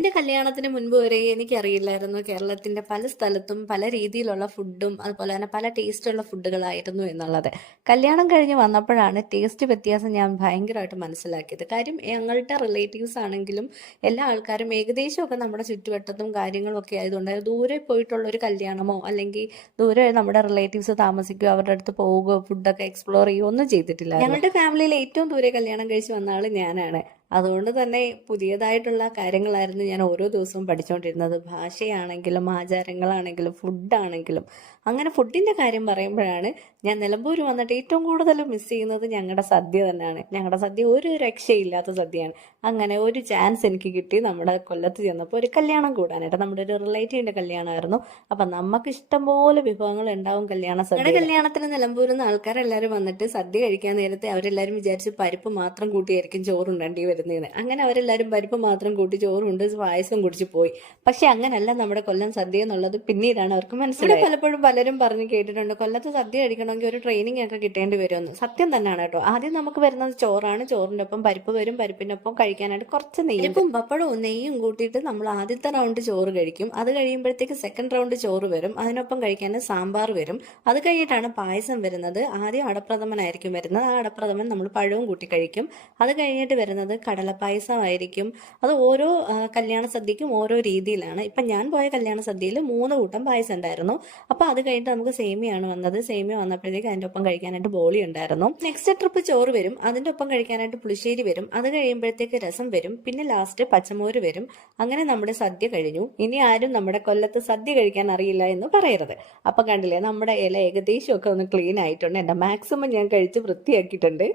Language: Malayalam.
എന്റെ കല്യാണത്തിന് മുൻപ് വരെ എനിക്കറിയില്ലായിരുന്നു കേരളത്തിന്റെ പല സ്ഥലത്തും പല രീതിയിലുള്ള ഫുഡും അതുപോലെ തന്നെ പല ടേസ്റ്റുള്ള ഫുഡുകളായിരുന്നു എന്നുള്ളത്. കല്യാണം കഴിഞ്ഞ് വന്നപ്പോഴാണ് ടേസ്റ്റ് വ്യത്യാസം ഞാൻ ഭയങ്കരമായിട്ട് മനസ്സിലാക്കിയത്. കാര്യം ഞങ്ങളുടെ റിലേറ്റീവ്സ് ആണെങ്കിലും എല്ലാ ആൾക്കാരും ഏകദേശമൊക്കെ നമ്മുടെ ചുറ്റുവട്ടത്തും കാര്യങ്ങളും ഒക്കെ ആയതുകൊണ്ട് ദൂരെ പോയിട്ടുള്ള ഒരു കല്യാണമോ അല്ലെങ്കിൽ ദൂരെ നമ്മുടെ റിലേറ്റീവ്സ് താമസിക്കുകയോ അവരുടെ അടുത്ത് പോവുകയോ ഫുഡൊക്കെ എക്സ്പ്ലോർ ചെയ്യുകയോ ഒന്നും ചെയ്തിട്ടില്ല ഞങ്ങളുടെ ഫാമിലിയിൽ ഏറ്റവും ദൂരെ കല്യാണം കഴിച്ച് വന്ന ആൾ ഞാനാണ്. അതുകൊണ്ട് തന്നെ പുതിയതായിട്ടുള്ള കാര്യങ്ങളായിരുന്നു ഞാൻ ഓരോ ദിവസവും പഠിച്ചുകൊണ്ടിരുന്നത് ഭാഷയാണെങ്കിലും ആചാരങ്ങളാണെങ്കിലും ഫുഡാണെങ്കിലും. അങ്ങനെ ഫുഡിന്റെ കാര്യം പറയുമ്പോഴാണ് ഞാൻ നിലമ്പൂർ വന്നിട്ട് ഏറ്റവും കൂടുതൽ മിസ് ചെയ്യുന്നത് ഞങ്ങളുടെ സദ്യ തന്നെയാണ്. ഞങ്ങളുടെ സദ്യ ഒരു രക്ഷയില്ലാത്ത സദ്യയാണ്. അങ്ങനെ ഒരു ചാൻസ് എനിക്ക് കിട്ടി നമ്മുടെ കൊല്ലത്ത് ചെന്നപ്പോൾ ഒരു കല്യാണം കൂടാനായിട്ട്. നമ്മുടെ ഒരു റിലേറ്റീവിന്റെ കല്യാണമായിരുന്നു. അപ്പം നമുക്ക് ഇഷ്ടം പോലെ വിഭവങ്ങൾ ഉണ്ടാവും കല്യാണ സദ്യ കല്യാണത്തിന് നിലമ്പൂരിൽ നിന്ന് ആൾക്കാരെല്ലാവരും വന്നിട്ട് സദ്യ കഴിക്കാൻ നേരത്തെ അവരെല്ലാവരും വിചാരിച്ച് പരിപ്പ് മാത്രം കൂട്ടിയായിരിക്കും ചോറുണ്ടേണ്ടി വരുന്നതെന്ന് അങ്ങനെ അവരെല്ലാവരും പരിപ്പ് മാത്രം കൂട്ടി ചോറുണ്ട് പായസം കുടിച്ച് പോയി. പക്ഷെ അങ്ങനല്ല നമ്മുടെ കൊല്ലം സദ്യ എന്നുള്ളത് പിന്നീടാണ് അവർക്ക് മനസ്സിലായത്. പലപ്പോഴും പലരും പറഞ്ഞു കേട്ടിട്ടുണ്ട് കൊല്ലത്ത് സദ്യ കഴിക്കണമെങ്കിൽ ഒരു ട്രെയിനിങ് ഒക്കെ കിട്ടേണ്ടി വരുമെന്ന്. സത്യം തന്നെയാണ് കേട്ടോ. ആദ്യം നമുക്ക് വരുന്നത് ചോറാണ് ചോറിന്റെ ഒപ്പം പരിപ്പ് വരും പരിപ്പിന്റെ ഒപ്പം കഴിക്കാനായിട്ട് കുറച്ച് നെയ്യും. പപ്പടവും നെയ്യും കൂട്ടിയിട്ട് നമ്മൾ ആദ്യത്തെ റൗണ്ട് ചോറ് കഴിക്കും. അത് കഴിയുമ്പോഴത്തേക്ക് സെക്കൻഡ് റൗണ്ട് ചോറ് വരും. അതിനൊപ്പം കഴിക്കാൻ സാമ്പാർ വരും. അത് കഴിഞ്ഞിട്ടാണ് പായസം വരുന്നത്. ആദ്യം അടപ്രഥമനായിരിക്കും വരുന്നത്. ആ അടപ്രഥമൻ നമ്മൾ പഴവും കൂട്ടി കഴിക്കും. അത് കഴിഞ്ഞിട്ട് വരുന്നത് കടലപ്പായസമായിരിക്കും. അത് ഓരോ കല്യാണ സദ്യക്കും ഓരോ രീതിയിലാണ്. ഇപ്പം ഞാൻ പോയ കല്യാണ സദ്യയിൽ മൂന്ന് കൂട്ടം പായസം ഉണ്ടായിരുന്നു. അപ്പോൾ അത് കഴിഞ്ഞിട്ട് നമുക്ക് സേമിയാണ് വന്നത്. സേമിയ വന്നപ്പോഴത്തേക്ക് അതിന്റെ ഒപ്പം കഴിക്കാനായിട്ട് ബോളി ഉണ്ടായിരുന്നു. നെക്സ്റ്റ് ട്രിപ്പ് ചോറ് വരും. അതിന്റെ ഒപ്പം കഴിക്കാനായിട്ട് പുളിശ്ശേരി വരും. അത് കഴിയുമ്പോഴത്തേക്ക് രസം വരും. പിന്നെ ലാസ്റ്റ് പച്ചമോര് വരും. അങ്ങനെ നമ്മുടെ സദ്യ കഴിഞ്ഞു. ഇനി ആരും നമ്മുടെ കൊല്ലത്ത് സദ്യ കഴിക്കാൻ അറിയില്ല എന്ന് പറയരുത്. അപ്പം കണ്ടില്ലേ നമ്മുടെ ഇല ഏകദേശം ഒക്കെ ഒന്ന് ക്ലീൻ ആയിട്ടുണ്ട്. എന്റെ മാക്സിമം ഞാൻ കഴിച്ച് വൃത്തിയാക്കിയിട്ടുണ്ട്.